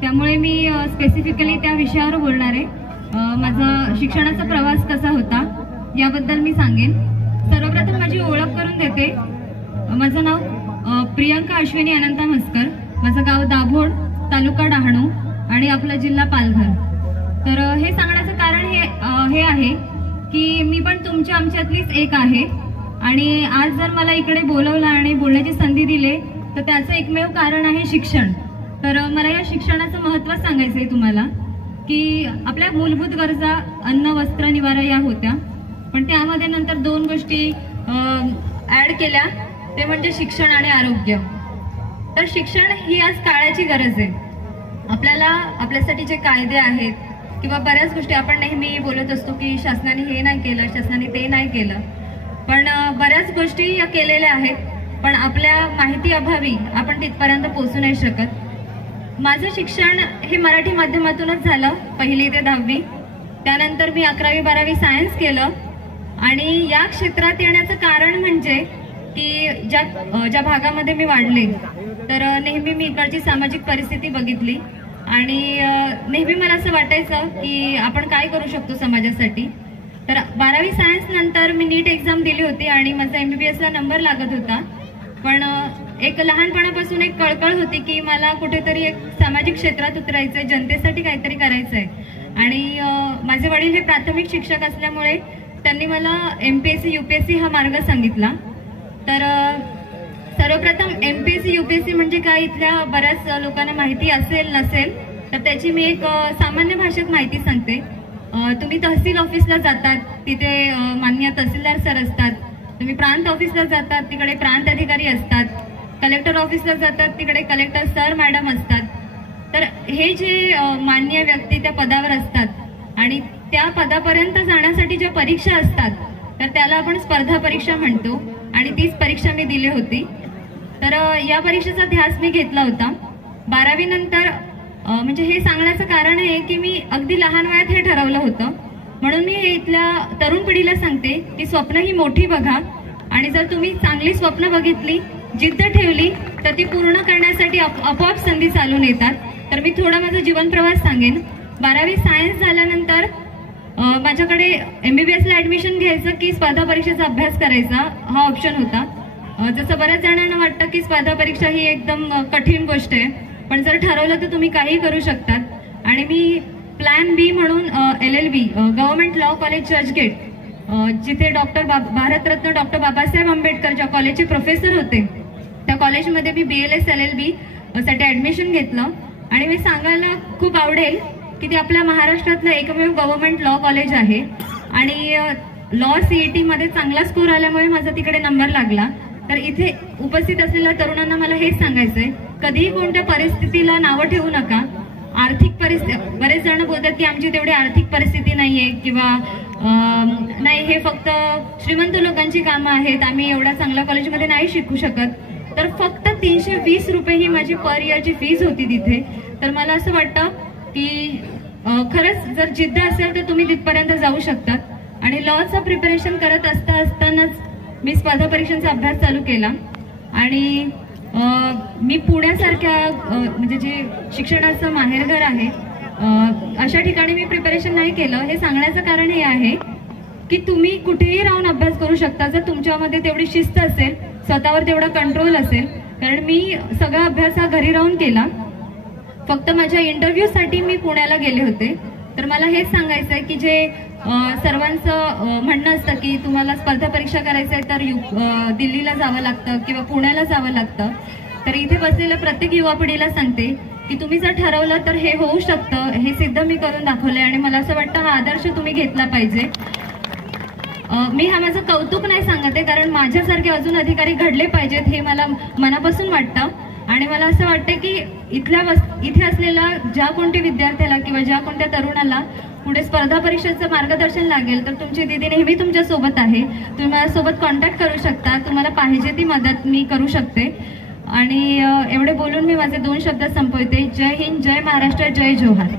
त्यामुळे मी स्पेसिफिकली त्या विषयावर बोलणार आहे। माझा शिक्षणाचा प्रवास कसा होता याबद्दल मी सांगेन। सर्वप्रथम माझी ओळख करून देते। माझं नाव प्रियंका अश्विनी अनंता म्हस्कर, माझं गाव दाभोळ, तालुका डहाणू आणि आपला जिल्हा पालघर। तर हे सांगण्याचं कारण हे आहे की मी पण तुमच्या आमच्यातलीच एक आहे आणि आज जर मला इकडे बोलवलं आणि बोलण्याची संधी दिली तर त्याचं एकमेव कारण आहे शिक्षण। तर मला या शिक्षणाचं महत्त्व सांगायचं आहे तुम्हाला की आपल्या मूलभूत गरजा अन्न वस्त्र निवारा या होत्या, पण त्यामध्ये नंतर दोन गोष्टी ऍड केल्या, ते म्हणजे शिक्षण आणि आरोग्य। तर शिक्षण ही आज काळाची गरज आहे। आपल्याला आपल्यासाठी जे कायदे आहेत किंवा बऱ्याच गोष्टी आपण नेहमी बोलत असतो की शासनाने हे नाही केलं, शासनाने ते नाही केलं, पण बऱ्याच गोष्टी या केलेल्या आहेत, पण आपल्या माहिती अभावी आपण तिथपर्यंत पोहोचू नाही शकत। माझं शिक्षण हे मराठी माध्यमातूनच झालं, 1ली ते 10वी। त्यानंतर मी 11वी 12वी सायन्स केलं आणि या क्षेत्रात येण्याचं कारण म्हणजे की ज्या भागामध्ये मी वाढले तर नेहमी मी इकडची सामाजिक परिस्थिती बघितली आणि नेहमी मला असं वाटायचं की आपण काय करू शकतो समाजासाठी। तर 12वी सायन्स नंतर मी नीट एक्झाम दिली होती आणि माझा MBBS ला नंबर लागत होता, पण एक लहानपणापासून एक कळकळ होती की मला कुठेतरी एक सामाजिक क्षेत्रात उतरायचंय, जनतेसाठी काहीतरी करायचंय। आणि माझे वडील हे प्राथमिक शिक्षक असल्यामुळे त्यांनी मला MPSC UPSC हा मार्ग सांगितला। तर सर्वप्रथम MPSC UPSC म्हणजे काय इथल्या बऱ्याच लोकांना माहिती असेल नसेल, तर त्याची मी एक सामान्य भाषेत माहिती सांगते। तुम्ही तहसील ऑफिसला जातात, तिथे माननीय तहसीलदार सर असतात। तुम्ही प्रांत ऑफिसला जातात, तिकडे प्रांत अधिकारी असतात। कलेक्टर ऑफिसला जातात, तिकडे कलेक्टर सर मॅडम असतात। तर हे जे मान्य व्यक्ती त्या पदावर असतात आणि त्या पदापर्यंत जाण्यासाठी ज्या परीक्षा असतात तर त्याला आपण स्पर्धा परीक्षा म्हणतो आणि तीच परीक्षा मी दिली होती। तर या परीक्षेचा ध्यास मी घेतला होता। 12वी नंतर म्हणजे हे सांगण्याचं कारण आहे की मी अगदी लहान वयात हे ठरवलं होतं, म्हणून मी हे इथल्या तरुण पिढीला सांगते की स्वप्न ही मोठी बघा आणि जर तुम्ही चांगली स्वप्न बघितली, जिद्द ठेवली तर ती पूर्ण करण्यासाठी आपोआप संधी चालून येतात। तर मी थोडा माझा जीवन प्रवास सांगेन। 12वी सायन्स झाल्यानंतर माझ्याकडे MBBS ला ऍडमिशन घ्यायचं की स्पर्धा परीक्षेचा अभ्यास करायचा हा ऑप्शन होता। जसं बऱ्याच जणांना वाटतं की स्पर्धा परीक्षा ही एकदम कठीण गोष्ट आहे, पण जर ठरवलं तर तुम्ही काही करू शकतात। आणि मी प्लॅन B म्हणून LLB government law college Churchgate, जिथे भारतरत्न डॉक्टर बाबासाहेब आंबेडकर ज्या कॉलेजचे प्रोफेसर होते त्या कॉलेजमध्ये मी BLS LLB साठी ऍडमिशन घेतलं। आणि मी सांगायला खूप आवडेल की ते आपल्या महाराष्ट्रातलं एकमेव गव्हर्नमेंट लॉ कॉलेज आहे आणि लॉ CET मध्ये चांगला स्कोर आल्यामुळे माझा तिकडे नंबर लागला। तर इथे उपस्थित असलेल्या तरुणांना मला हेच सांगायचंय, कधीही कोणत्या परिस्थितीला नावं ठेवू नका। आर्थिक परिस्थिती, बरेच जण बोलतात की आमची तेवढी आर्थिक परिस्थिती नाहीये किंवा नाही, हे फक्त श्रीमंत लोकांची कामं आहेत, आम्ही एवढ्या चांगल्या कॉलेजमध्ये नाही शिकू शकत। तर फक्त 320 रुपये ही माझी पर इयरची फीज होती तिथे। तर मला असं वाटतं की खरंच जर जिद्द असेल तर तुम्ही तिथपर्यंत जाऊ शकतात। आणि लॉचं प्रिपरेशन करत असतानाच मी स्पर्धा परीक्षांचा अभ्यास चालू केला आणि मी पुण्यासारख्या म्हणजे जे शिक्षणाचं माहेरघर आहे अशा ठिकाणी मी प्रिपरेशन नाही केलं। हे सांगण्याचं कारण हे आहे की तुम्ही कुठेही राहून अभ्यास करू शकता जर तुमच्यामध्ये तेवढी शिस्त असेल, स्वतःवर तेवढा कंट्रोल असेल। कारण मी सगळा अभ्यास हा घरी राहून केला, फक्त माझ्या इंटरव्ह्यूसाठी मी पुण्याला गेले होते। तर मला हेच सांगायचं आहे की जे सर्वांचं म्हणणं असतं की तुम्हाला स्पर्धा परीक्षा करायचं आहे तर दिल्लीला जावं लागतं किंवा पुण्याला जावं लागतं, तर इथे बसलेल्या प्रत्येक युवा पिढीला सांगते की तुम्ही जर ठरवलं तर हे होऊ शकतं। हे सिद्ध मी करून दाखवलंय आणि मला असं वाटतं हा आदर्श तुम्ही घेतला पाहिजे। मी हा माझं कौतुक नाही सांगत आहे, कारण माझ्यासारखे अजून अधिकारी घडले पाहिजेत हे मला मनापासून वाटतं। आणि मला असं वाटतं की इथे असलेल्या ज्या कोणत्या विद्यार्थ्याला किंवा ज्या कोणत्या तरुणाला पुढे स्पर्धा परीक्षेचं मार्गदर्शन लागेल तर तुमची दीदी नेहमी तुमच्या सोबत आहे। तुम्ही माझ्यासोबत कॉन्टॅक्ट करू शकता, तुम्हाला पाहिजे ती मदत मी करू शकते। आणि एवढे बोलून मी माझे 2 शब्द संपवते। जय हिंद, जय महाराष्ट्र, जय जोहार।